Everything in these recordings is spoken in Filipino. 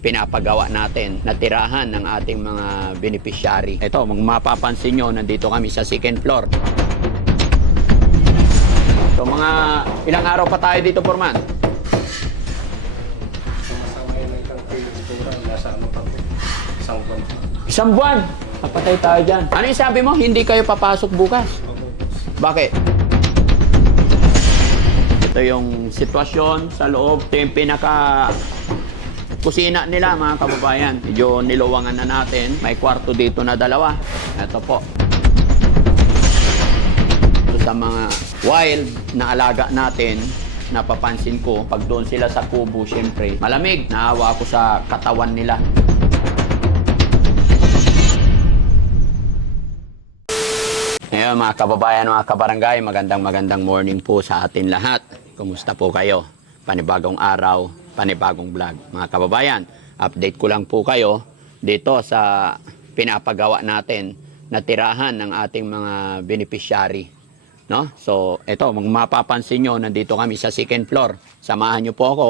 pinapagawa natin na tirahan ng ating mga beneficiary. Ito, mapapansin nyo, nandito kami sa second floor. So mga ilang araw pa tayo dito, Forman? Isang buwan. Isang buwan. Napatay tayo dyan. Ano yung sabi mo? Hindi kayo papasok bukas. Bakit? Ito yung sitwasyon sa loob. Ito yung pinaka kusina nila mga kababayan. Medyo niluwangan na natin. May kwarto dito na dalawa. Ito po. Ito sa mga wild na alaga natin, napapansin ko, pag doon sila sa kubo, syempre, malamig. Naawa ako sa katawan nila. Ngayon mga kababayan, mga kabarangay, magandang magandang morning po sa atin lahat. Kumusta po kayo? Panibagong araw, panibagong vlog. Mga kababayan, update ko lang po kayo dito sa pinapagawa natin na tirahan ng ating mga beneficiary. No? So, ito, mapapansin nyo, nandito kami sa second floor. Samahan nyo po ako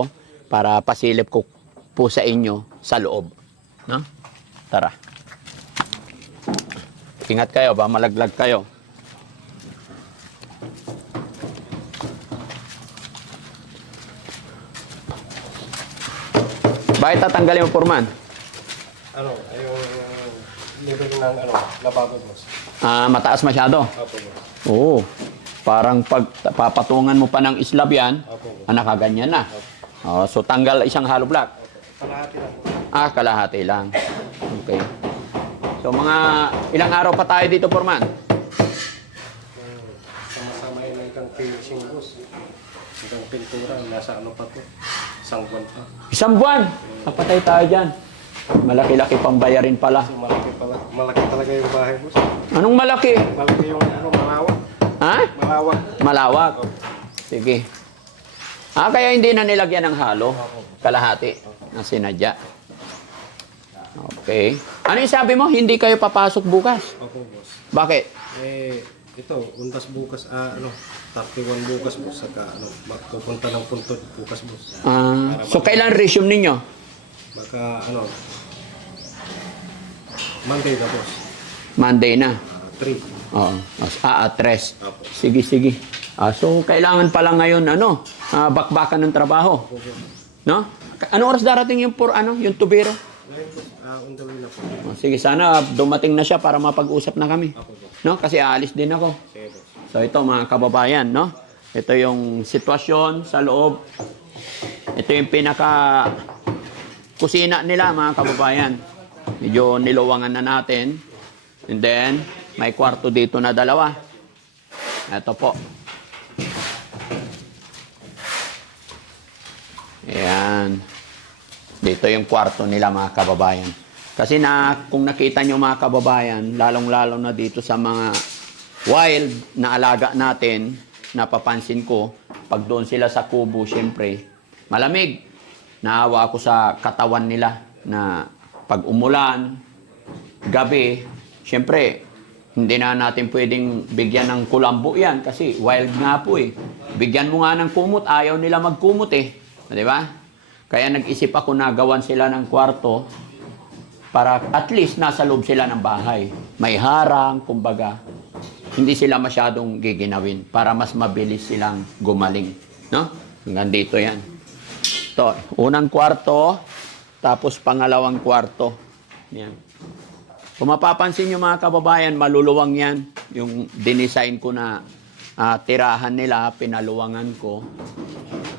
para pasilip ko po sa inyo sa loob. No? Tara. Ingat kayo, ba malaglag kayo. Bakit tatanggalin mo, Purman? Ano, yung level ng ano, lababo boss. Ah, mataas masyado. Opo, boss. Oo. Parang pag papatungan mo pa ng islab yan, Opo, boss. ah, nakaganyan na. Oh, so tanggal isang hollow block. Kalahati lang po. Ah, kalahati lang. Okay. So mga ilang araw pa tayo dito, Purman? Yung Sumasama yun ng isang finishing boss. Isang pintura, nasa ano pa po, isang buwan pa. Isang buwan. Napatay tayo dyan. Malaki-laki pang bayarin pala. Kasi malaki pala, malaki talaga yung bahay boss. Anong malaki? Malaki yung ano, malawak. Ha? Malawak. Malawak. Sige. Ah, kaya hindi na nilagyan ng halo. Kalahati na sinadya. Okay. Ano yung sabi mo? Hindi kayo papasok bukas. Opo, boss. Bakit? Eh, ito, untas bukas, ah, ano, 31 bukas boss, saka ano, magpupunta ng puntod bukas boss. Ah, so kailan resume ninyo? Baka, ano, Monday na boss, Monday na. 3. Oo. Ah, ah, tres. Opo. Sige, sige. Ah, so kailangan pala ngayon ano, ah, bakbakan ng trabaho. No? Ano oras darating yung por ano, yung tubero? Ngayon boss, ah, on the way na po. Oh, sige, sana dumating na siya para mapag-usap na kami. Opo boss. No? Kasi aalis din ako. So ito mga kababayan, no? Ito yung sitwasyon sa loob. Ito yung pinaka kusina nila mga kababayan. Medyo niluwangan na natin. And then, may kwarto dito na dalawa. Ito po. Ayan. Dito yung kwarto nila mga kababayan. Kasi na, kung nakita nyo mga kababayan, lalong-lalo na dito sa mga wild na alaga natin, napapansin ko, pag doon sila sa kubo, syempre, malamig. Naawa ako sa katawan nila na pag umulan, gabi, syempre, hindi na natin pwedeng bigyan ng kulambo yan kasi wild nga po eh. Bigyan mo nga ng kumot, ayaw nila magkumot eh. Di ba? Kaya nag-isip ako na gawan sila ng kwarto para at least nasa loob sila ng bahay. May harang, kumbaga, hindi sila masyadong giginawin para mas mabilis silang gumaling. No? Hanggang dito yan. Ito, unang kwarto, tapos pangalawang kwarto. Yan. Kung mapapansin nyo mga kababayan, maluluwang yan. Yung dinesign ko na ah, tirahan nila, pinaluwangan ko.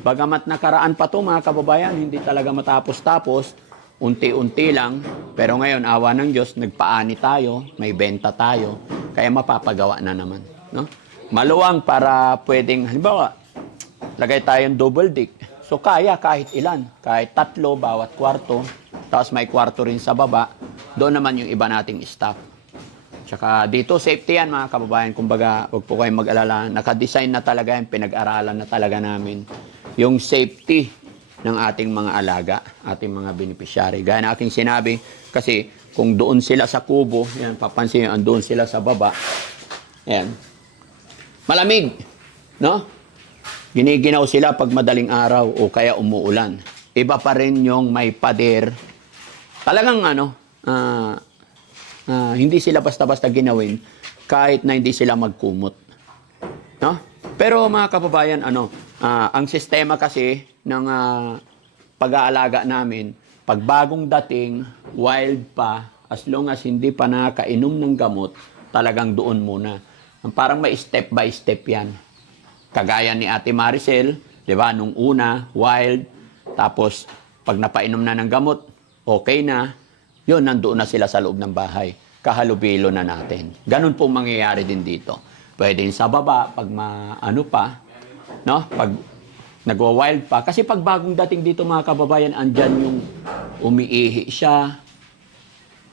Bagamat nakaraan pa to mga kababayan, hindi talaga matapos-tapos. Unti-unti lang. Pero ngayon, awa ng Diyos, nagpaani tayo, may benta tayo. Kaya mapapagawa na naman. No? Maluwang para pwedeng, halimbawa, lagay tayong double deck. So kaya kahit ilan, kahit tatlo bawat kwarto, tapos may kwarto rin sa baba, doon naman yung iba nating staff. Tsaka dito safety yan mga kababayan, kumbaga wag po kayong mag-alala, naka-design na talaga yan, pinag-aralan na talaga namin yung safety ng ating mga alaga, ating mga beneficiary. Gaya na aking sinabi, kasi kung doon sila sa kubo, yan, papansin nyo, andun sila sa baba, yan, malamig, no? Giniginaw sila pag madaling araw o kaya umuulan. Iba pa rin yung may pader talagang ano, ah, ah, hindi sila basta-basta ginawin kahit na hindi sila magkumot. No? Pero mga kababayan, ano, ah, ang sistema kasi ng ah, pag-aalaga namin, pag bagong dating, wild pa, as long as hindi pa nakainom ng gamot, talagang doon muna. Parang may step by step yan. Kagaya ni Ate Maricel, 'di ba, nung una, wild, tapos pag napainom na ng gamot, okay na, 'yun nandoon na sila sa loob ng bahay. Kahalubilo na natin. Ganun po mangyayari din dito. Pwede sa baba pag ma, ano pa, no? Pag nagwa-wild pa kasi pag bagong dating dito mga kababayan, andyan yung umiihi siya,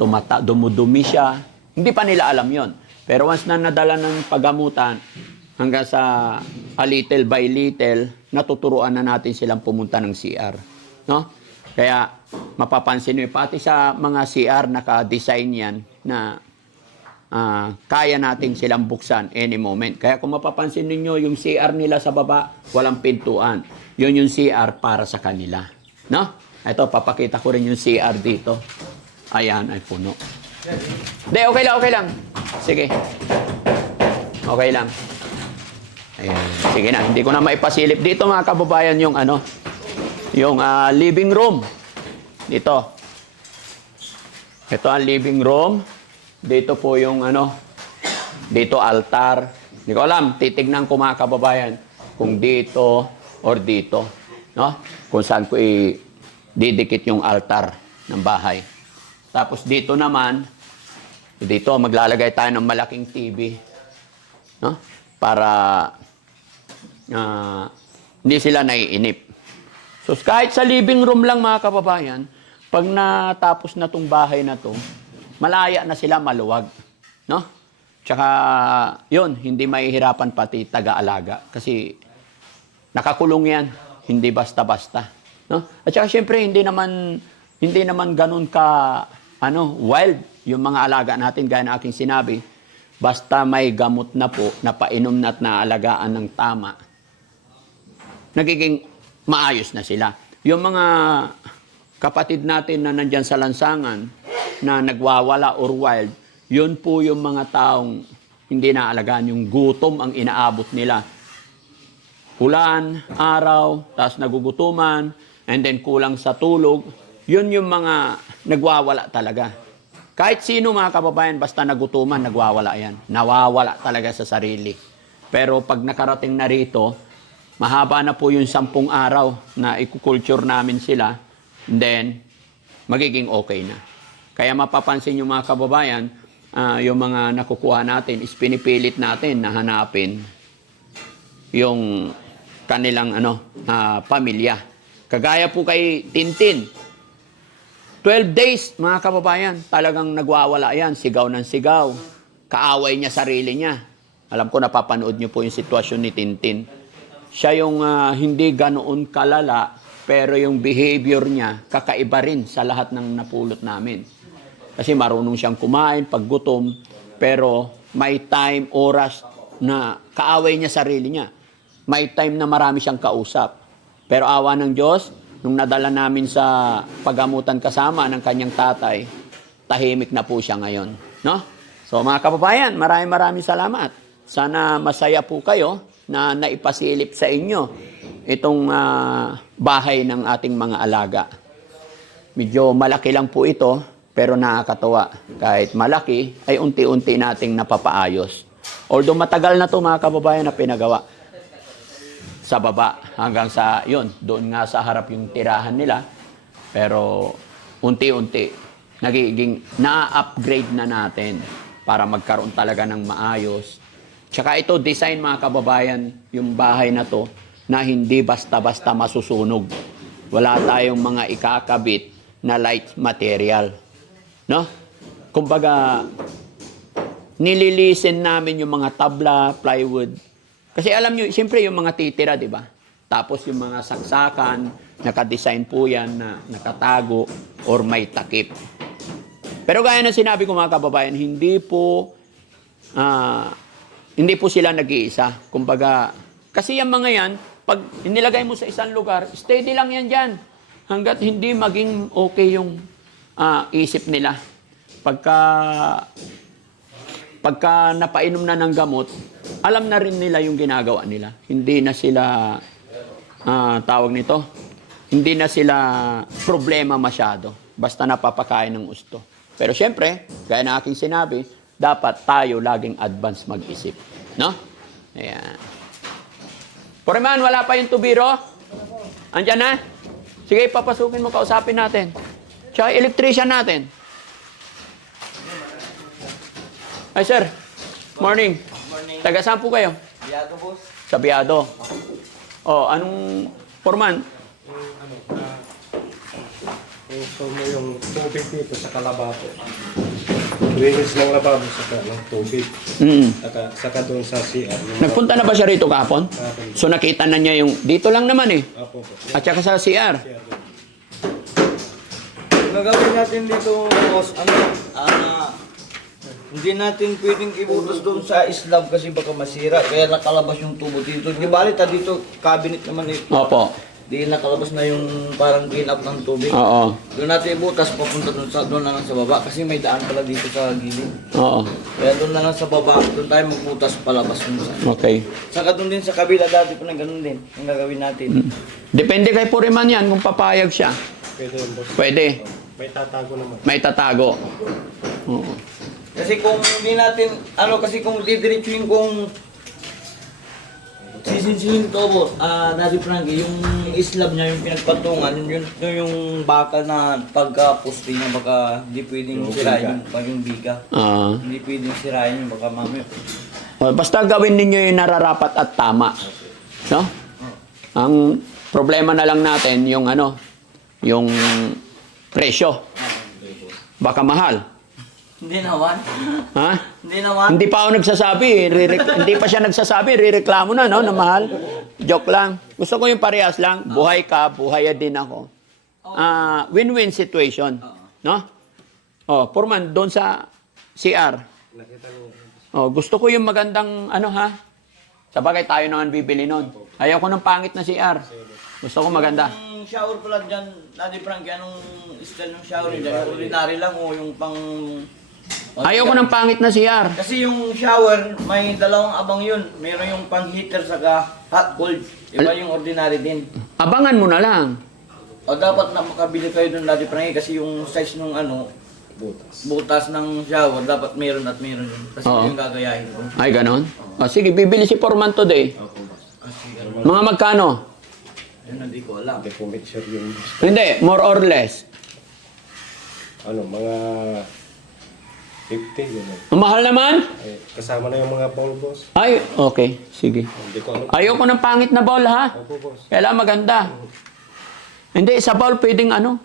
tumata, dumudumi siya. Hindi pa nila alam yon. Pero once na nadala ng pagamutan, hanggang sa a little by little, natuturuan na natin silang pumunta ng CR. No? Kaya mapapansin nyo, pati sa mga CR, naka-design yan na ah, kaya nating silang buksan any moment. Kaya kung mapapansin ninyo, yung CR nila sa baba, walang pintuan. Yun yung CR para sa kanila. No? Ito, papakita ko rin yung CR dito. Ayan, ay puno. Hindi, okay lang, okay lang. Sige. Okay lang. Ayan. Sige na, hindi ko na maipasilip. Dito mga kababayan yung ano, yung ah, living room. Dito. Ito ang living room. Dito po yung ano, dito altar. Hindi ko alam, titignan ko mga kababayan kung dito or dito. No? Kung saan ko i-didikit yung altar ng bahay. Tapos dito naman, dito maglalagay tayo ng malaking TV. No? Para ah, hindi sila naiinip. So kahit sa living room lang mga kababayan, pag natapos na tong bahay na to, malaya na sila maluwag. No? Tsaka, yun, hindi mahihirapan pati taga-alaga. Kasi nakakulong yan, hindi basta-basta. No? At saka syempre, hindi naman, hindi naman ganun ka, ano, wild yung mga alaga natin, gaya na aking sinabi. Basta may gamot na po, na painom na at naalagaan ng tama, nagiging maayos na sila. Yung mga kapatid natin na nandyan sa lansangan, na nagwawala or wild, yun po yung mga taong hindi naalagaan, yung gutom ang inaabot nila. Ulan, araw, tapos nagugutuman, and then kulang sa tulog, yun yung mga nagwawala talaga. Kahit sino mga kababayan, basta nagutuman, nagwawala yan. Nawawala talaga sa sarili. Pero pag nakarating na rito, mahaba na po yung sampung araw na ikukulture namin sila, then magiging okay na. Kaya mapapansin yung mga kababayan, ah, yung mga nakukuha natin, is pinipilit natin na hanapin yung kanilang ano, ah, pamilya. Kagaya po kay Tintin, 12 days, mga kababayan, talagang nagwawala yan, sigaw ng sigaw. Kaaway niya sarili niya. Alam ko napapanood niyo po yung sitwasyon ni Tintin. Siya yung ah, hindi ganoon kalala, pero yung behavior niya kakaiba rin sa lahat ng napulot namin. Kasi marunong siyang kumain pag gutom, pero may time, oras na kaaway niya sarili niya. May time na marami siyang kausap. Pero awa ng Diyos, nung nadala namin sa pagamutan kasama ng kanyang tatay, tahimik na po siya ngayon. No? So mga kababayan, maraming maraming salamat. Sana masaya po kayo na naipasilip sa inyo itong ah, bahay ng ating mga alaga. Medyo malaki lang po ito, pero nakakatawa. Kahit malaki, ay unti-unti nating napapaayos. Although matagal na to mga kababayan na pinagawa sa baba hanggang sa yun, doon nga sa harap yung tirahan nila. Pero unti-unti, nagiging na-upgrade na natin para magkaroon talaga ng maayos. Tsaka ito, design mga kababayan, yung bahay na to, na hindi basta-basta masusunog. Wala tayong mga ikakabit na light material. No? Kumbaga, nililisen namin yung mga tabla, plywood. Kasi alam nyo, siyempre yung mga titira, di ba? Tapos yung mga saksakan, nakadesign po yan na nakatago or may takip. Pero gaya ng sinabi ko mga kababayan, hindi po ah, hindi po sila nag-iisa. Kumbaga, kasi yung mga yan, pag inilagay mo sa isang lugar, steady lang yan dyan. Hanggat hindi maging okay yung ah, isip nila. Pagka pagka napainom na ng gamot, alam na rin nila yung ginagawa nila. Hindi na sila ah, tawag nito. Hindi na sila problema masyado. Basta napapakain ng gusto. Pero syempre, gaya ng aking sinabi, dapat tayo laging advance mag-isip. No? Ayan. Foreman, wala pa yung tubiro? Andyan na? Sige, papasukin mo, kausapin natin. Tsaka electrician natin. Ay, sir. Morning. Morning. Taga saan po kayo? Biyato, boss. Sa Biado. Oh, anong Foreman? Yung ano, yung so mo yung tubig dito sa kalabato. Linis ng lababo sa ng tubig. Mm. Saka, saka doon sa CR. Yung Nagpunta na ba siya rito kahapon? Kahapon. So nakita na niya yung dito lang naman eh. Apo po. At saka sa CR. Doon. Gagawin natin dito, boss, ano, ah, hindi natin pwedeng ibutos doon sa slab kasi baka masira. Kaya nakalabas yung tubo dito. Di bali, ta dito, cabinet naman eh. Opo. Di nakalabas na yung parang clean up ng tubig. Oo. Doon natin ibutas, papunta doon, sa, doon na lang sa baba. Kasi may daan pala dito sa gilid. Oo. Kaya doon na lang sa baba, doon tayo magbutas palabas dun sa. Okay. Saka doon din sa kabila dati pa na ganun din. Ang gagawin natin. Depende kay Foreman yan kung papayag siya. Pwede. Pwede. May tatago naman. May tatago. Oo. Kasi kung hindi natin, ano kasi kung didiretsuhin kung sisinsihin to, boss, ah, Daddy Frankie, yung islab niya, yung pinagpatungan, yun, yun, yun yung bakal na pagka-poste niya, baka hindi pwedeng Yung sirain yung, pag yung biga. Ah. Hindi pwedeng sirain yung baka mamaya. Oh, basta gawin ninyo yung nararapat at tama. No? Ang problema na lang natin yung ano, yung presyo. Baka mahal. Hindi naman. Ha? Hindi naman. Hindi pa ako nagsasabi. Rirek- hindi pa siya nagsasabi. Rireklamo na, no? Na mahal. Joke lang. Gusto ko yung parehas lang. Buhay ka, buhay din ako. Ah, win-win situation. No? Oh, Purman, doon sa CR. Oh, gusto ko yung magandang ano ha. Sa bagay tayo naman bibili nun. Ayaw ko ng pangit na CR. Gusto ko maganda. Shower pala dyan, Daddy Frankie, anong style ng shower dyan? Yung ordinary lang o yung pang... Ayaw ko ng pangit na CR. Kasi yung shower, may dalawang abang yun. Meron yung pang heater saka hot cold. Iba yung ordinary din. Abangan mo na lang. O dapat na makabili kayo dun Daddy Frankie kasi yung size nung ano, Butas. butas ng shower, dapat meron at meron yun. Kasi Oo. yung gagayahin ko. Ay, ganon. Oh, sige, bibili si Foreman today. Kasi Mga magkano? Yun hindi ko alam. Hindi ko make sure yung Hindi, more or less. ano, mga 50 yun. eh. Ang mahal naman? Ay, kasama na yung mga ball boss. Ay, okay. Sige. Hindi ko ano. Ayaw ko ng pangit na ball, ha? Opo boss. Kailangan maganda. Hindi, sa ball pwedeng ano.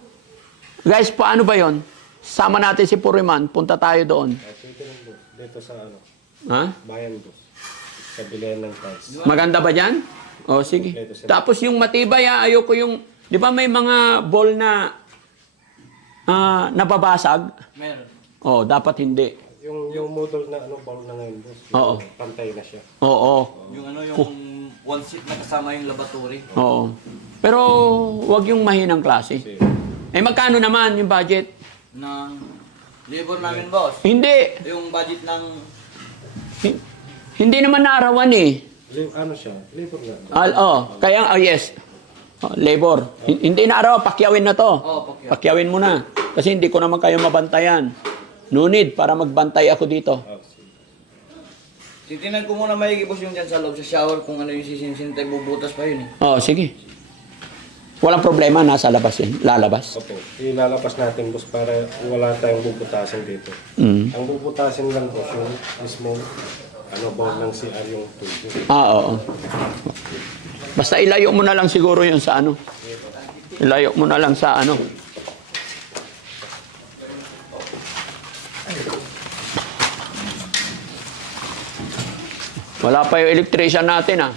Guys, paano ba yon? Sama natin si Puriman, punta tayo doon. Ay, pwede lang boss. Dito sa ano, Ha? bayan boss. Sa bilihan ng tiles. Maganda ba dyan? O, sige. Tapos yung matibay, ha? ayoko yung... Di ba may mga ball na ah, nababasag? Meron. O, dapat hindi. Yung yung model na ano ball na ngayon boss. yung Oo. Pantay na siya. Oo, Yung ano, yung one seat na kasama yung laboratory. oo. Pero wag yung mahinang klase. Eh, magkano naman yung budget? ng labor namin, boss. Hindi. Yung budget ng Hi- Hindi naman naarawan eh. Ano siya? Labor nga. Al, oh, kaya, oh yes. Oh, labor. Hin- Hindi na araw, pakyawin na to. Oh, pakyaw. Pakyawin mo na. Kasi hindi ko naman kayo mabantayan. No need para magbantay ako dito. Oh, sige. Titingnan ko muna maigi boss yung dyan sa loob sa shower kung ano yung sisinsin tayo bubutas pa yun eh. Oh, sige. Walang problema, nasa labas yan. Lalabas. Opo. Ilalabas natin boss para wala tayong bubutasin dito. Mm. Ang bubutasin lang boss yung mismo ano ball ng CR yung tubig. Ah, oo. Basta ilayo mo na lang siguro yun sa ano. Ilayo mo na lang sa ano. Wala pa yung electrician natin ah.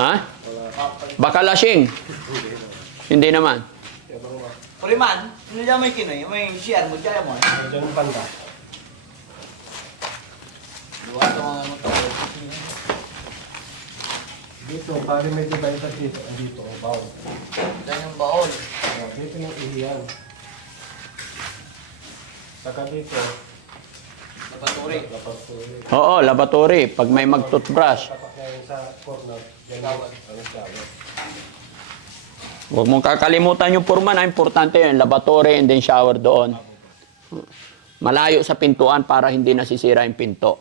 Ha? Baka lasing. Hindi naman. Puriman, ano dyan may kinoy? May share mo dyan mo. Diyan yung banda. Luwa ito mga ano to. Dito, pare may divider dito. Dito, o bawal. Dyan yung baon. Ah, Dito yung ihiyan. Saka dito, po yun. Oo, laboratory. Pag may mag-toothbrush, Tapak niya yun sa corner. Ganyan. Ano shower. huwag mong kakalimutan yung purman. Ah, importante yun. Laboratory and then shower doon. Malayo sa pintuan para hindi nasisira yung pinto.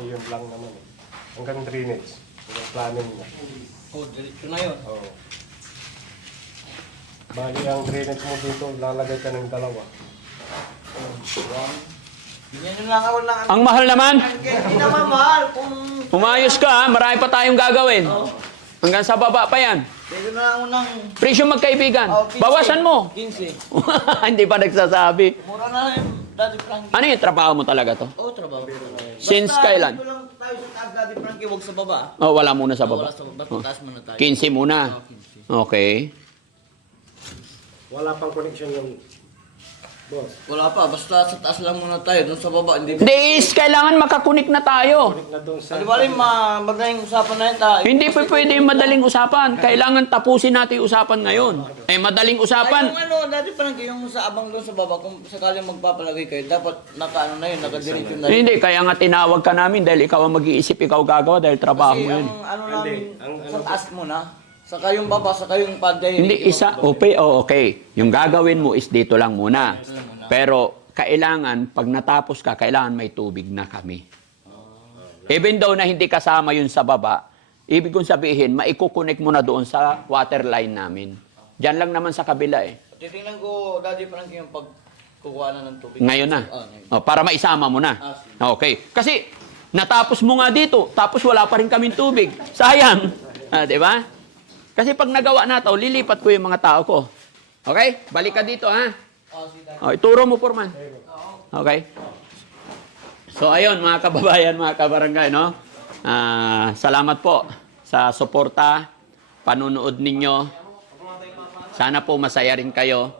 Ano yung lang naman eh. Hanggang drainage. Hanggang planning na. Oh, diretso na yun. Oo. Bali ang drainage mo dito, lalagay ka ng dalawa. Yan yung lang ako lang. Ang mahal naman. Hindi naman mahal kung... Umayos ka, ha? marami pa tayong gagawin. Hanggang sa baba pa yan. Pwede na ako ng... Presyo magkaibigan. 15. Bawasan mo. 15. hindi pa nagsasabi. Mura na lang yung Daddy Frankie. Ano yung trabaho mo talaga to? Oo, trabaho. Since Basta, kailan? dito lang tayo sa Daddy Frankie, huwag sa baba. Oh, wala muna sa Ah, baba. Wala sa baba, taas muna tayo. 15 muna. Oo, 15. Okay. Wala pang connection yung boss. Wala pa, basta sa taas lang muna tayo. Doon sa baba, hindi. Hindi is kailangan makakunik na tayo. Connect na doon sa... Di ba rin, ma madaling usapan na yun tayo. Hindi pa pwede yung madaling usapan. Kailangan tapusin natin yung usapan ngayon. Eh, madaling Ay, usapan. yung ano, Daddy Frankie, yung sa abang doon sa baba, kung sakaling magpapalagay kayo, dapat naka ano na yun, nakadiretso na yun. Hindi, kaya nga tinawag ka namin dahil ikaw ang mag-iisip, ikaw gagawa dahil trabaho Kasi mo yun. ang ano Hindi, namin, ang sa ano- taas muna, saka yung baba, saka yung paday. Hindi, isa, okay, oh, okay. Yung gagawin mo is dito lang muna. Pero, kailangan, pag natapos ka, kailangan may tubig na kami. Even though na hindi kasama yun sa baba, ibig kong sabihin, maikukunik mo na doon sa water line namin. Diyan lang naman sa kabila eh. Titingnan ko, Daddy Frankie, yung pagkukuha na ng tubig. Ngayon na. Ah, ngayon. Oh, para maisama mo na. Ah. Okay. Kasi, natapos mo nga dito, tapos wala pa rin kaming tubig. Sayang. Ah, di ba? Kasi pag nagawa na to, lilipat ko yung mga tao ko. Okay? Balik ka dito, ha? Oh, ituro mo, Purman. Okay? So, ayun, mga kababayan, mga kabarangay, no? Ah, salamat po sa suporta, panunood ninyo. Sana po masaya rin kayo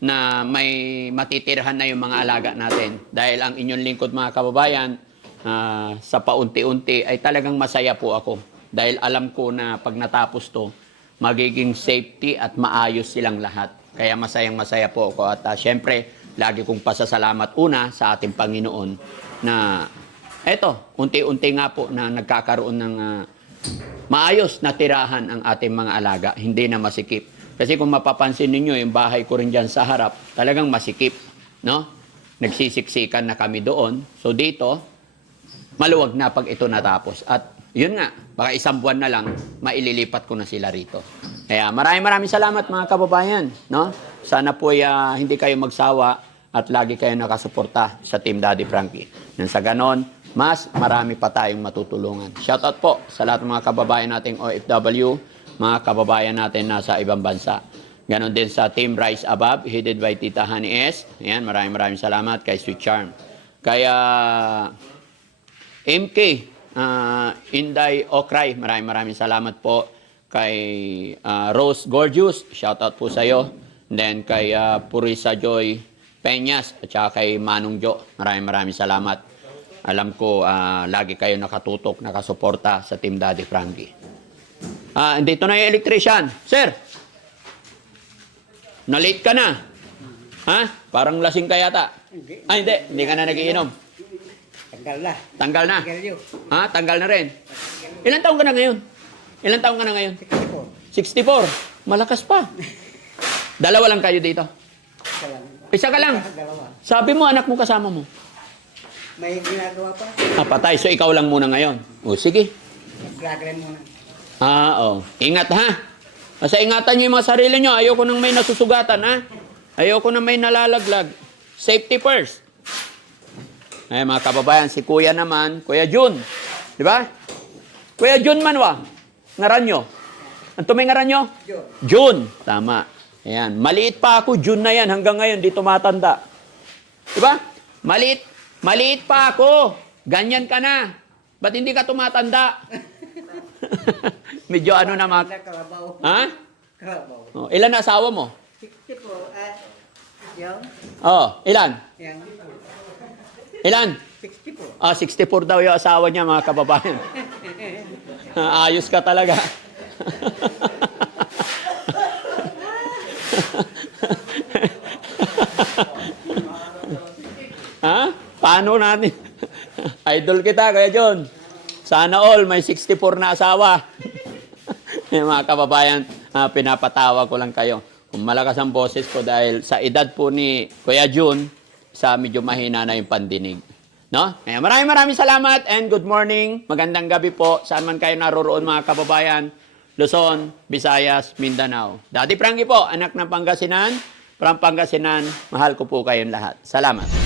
na may matitirhan na yung mga alaga natin. Dahil ang inyong lingkod, mga kababayan, ah, sa paunti-unti ay talagang masaya po ako. Dahil alam ko na pag natapos to, magiging safety at maayos silang lahat. Kaya masayang masaya po ako. At ah, syempre, lagi kong pasasalamat una sa ating Panginoon na eto, unti-unti nga po na nagkakaroon ng ah, maayos na tirahan ang ating mga alaga, hindi na masikip. Kasi kung mapapansin ninyo, yung bahay ko rin dyan sa harap, talagang masikip. No? Nagsisiksikan na kami doon. So dito, maluwag na pag ito natapos. At yun nga, baka isang buwan na lang, maililipat ko na sila rito. Kaya maraming maraming salamat mga kababayan. No? Sana po ah, hindi kayo magsawa at lagi kayo nakasuporta sa Team Daddy Frankie. Nang sa ganon, mas marami pa tayong matutulungan. Shoutout po sa lahat ng mga kababayan nating OFW, mga kababayan natin nasa ibang bansa. Ganon din sa Team Rise Above, headed by Tita Honey S. Ayan, maraming maraming salamat kay Sweet Charm. Kaya MK, ah, Inday Okray, maraming maraming salamat po. Kay ah, Rose Gorgeous, shout out po sa iyo. Then kay ah, Purisa Joy Peñas at saka kay Manong Jo, maraming maraming salamat. Alam ko ah, lagi kayo nakatutok, nakasuporta sa Team Daddy Frankie. Ah, dito na yung electrician. Sir, na-late ka na. Ha? Parang lasing ka yata. Hindi. Ah, hindi. Hindi ka na nagiinom. Tanggal na. Tanggal na. Tanggal yun. Ha? Tanggal na rin. Ilan taong ka na ngayon? Ilan taong ka na ngayon? Kasi po, 64. Malakas pa. Dalawa lang kayo dito. isa lang. Isa ka lang. Dalawa. Sabi mo, anak mo kasama mo. May ginagawa pa. Ah, patay. So, ikaw lang muna ngayon. O, sige. Gagawin muna. Ah, oh. Ingat, ha? Basta ingatan nyo yung mga sarili nyo. Ayoko nang may nasusugatan, ha? Ayoko nang may nalalaglag. Safety first. Ay, mga kababayan, si Kuya naman, Kuya Jun. Di ba? Kuya Jun man wa. Ngaran nyo. Ang tumay ngaran nyo? Jun. Jun. Tama. Ayan. Maliit pa ako, Jun na yan. Hanggang ngayon, di tumatanda. Di ba? Maliit. Maliit pa ako. Ganyan ka na. Ba't hindi ka tumatanda? Medyo ano na mga... Ha? Kalabaw. Oh, ilan na asawa mo? 60 po. At yung, Oh, ilan? yung, Ilan? 64. Ah, 64 daw yung asawa niya, mga kababayan. Ayos ka talaga. ha? Paano natin? Idol kita, Kuya John. Sana all, may 64 na asawa. Eh, mga kababayan, ah, pinapatawa ko lang kayo. Kung malakas ang boses ko dahil sa edad po ni Kuya June, sa medyo mahina na yung pandinig. No? Kaya maraming maraming salamat and good morning. Magandang gabi po saan man kayo naroroon mga kababayan. Luzon, Visayas, Mindanao. Dati Frankie po, anak ng Pangasinan. From Pangasinan, mahal ko po kayong lahat. Salamat.